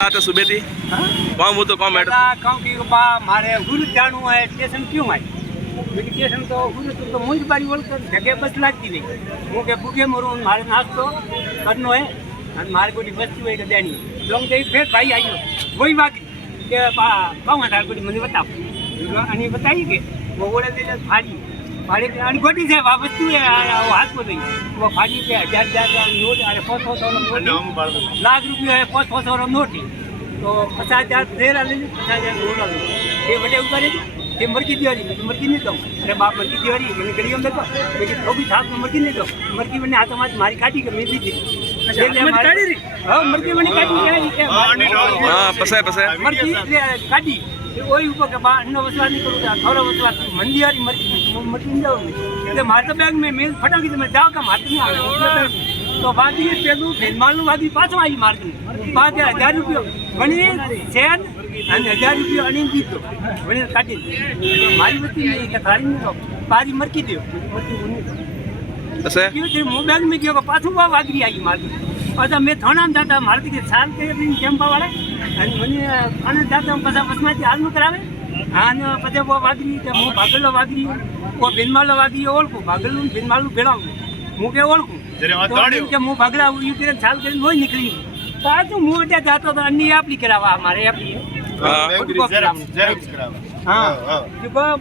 तो सुबह थी कौन वो तो कौन मैडम कहूँ कि बा मारे गुरु जाणू है स्टेशन क्यों आई स्टेशन तो गुरु तो मुझ बारी बोल कर जगह बस लगती नहीं हूँ के भूखे मरू मारे नाश्तो करनो है और मारे कोई वस्तु है देनी लोग दे फिर भाई आई वही बात के कौन है कोई मुझे बताओ अनि बताइए कि वो बोले दे फाड़ी फाड़ी आणि गोटी से वस्तु है हाथ को नहीं वो फाड़ी के 1000 नोट अरे 500 नोट लाख रुपया है 500 नोट तो 50,000 दे रहा 50,000 बोला ये बटे ऊपर ये मरकी दिवारी मरकी नहीं दो अरे बाप मरकी दिवारी मैंने गली में देखो लेकिन तो भी था मरकी नहीं दो मरकी मैंने हाथ में मारी काटी के मैं भी थी हां मरकी मैंने काटी हां पसे मरकी काटी वही ऊपर के बाद अन्य वसवा नहीं करूँगा थोड़ा वसवा मंदी आ रही मरकी नहीं जाऊँगी मारे तो बैग में मैं फटाकी से मैं जाओ का मारती नहीं आ तो बात ये पेलू मालूम बाकी पाछो आई मार दी बाकी 1000 रुपया वनी चैन અને 1000 રૂપિયા અણી દીધો વને કાઢી મારી વતી નહીં કે થાળી નહીં તો પારી મરકી દો મરકી ઉની અસે કે જે મોબાઈલ મે ગયો પાછું વા વાગરી આવી મારી અજા મે થાણામ જાતા મારતી કે સાલ કે કેમ્પા વાળા અને મને આને જાતા પછા બસમાંથી હાલનું કરાવે આને પછી વા વાગરી કે હું ભાગલો વાગરી કો બિનમાલો વાગરી ઓળખું ભાગલું બિનમાલું ભેળાવું હું કે ઓળખું કે હું ભાગલા યુ કે સાલ કરીને હોય નીકળી પાછું હું એટલે જાતો તો અન્ય આપલી કરાવવા અમારે આપલી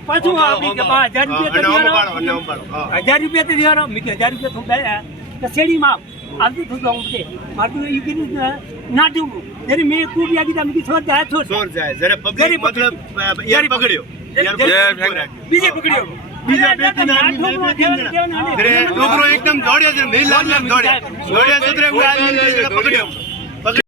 पाँचों 1000 रुपया तो दिया मैं 1000 रुपया थोड़ा सेड़ी माप आलती थोड़ा उठे मारती ये कि ना दूँ जरे मैं खूब याद था मैं छोड़ जाए जरा पकड़ यार पकड़ियो बीजे पकड़ियो बीजा एकदम दौड़िया मेल लाल दौड़िया दौड़िया दूसरे को पकड़ियो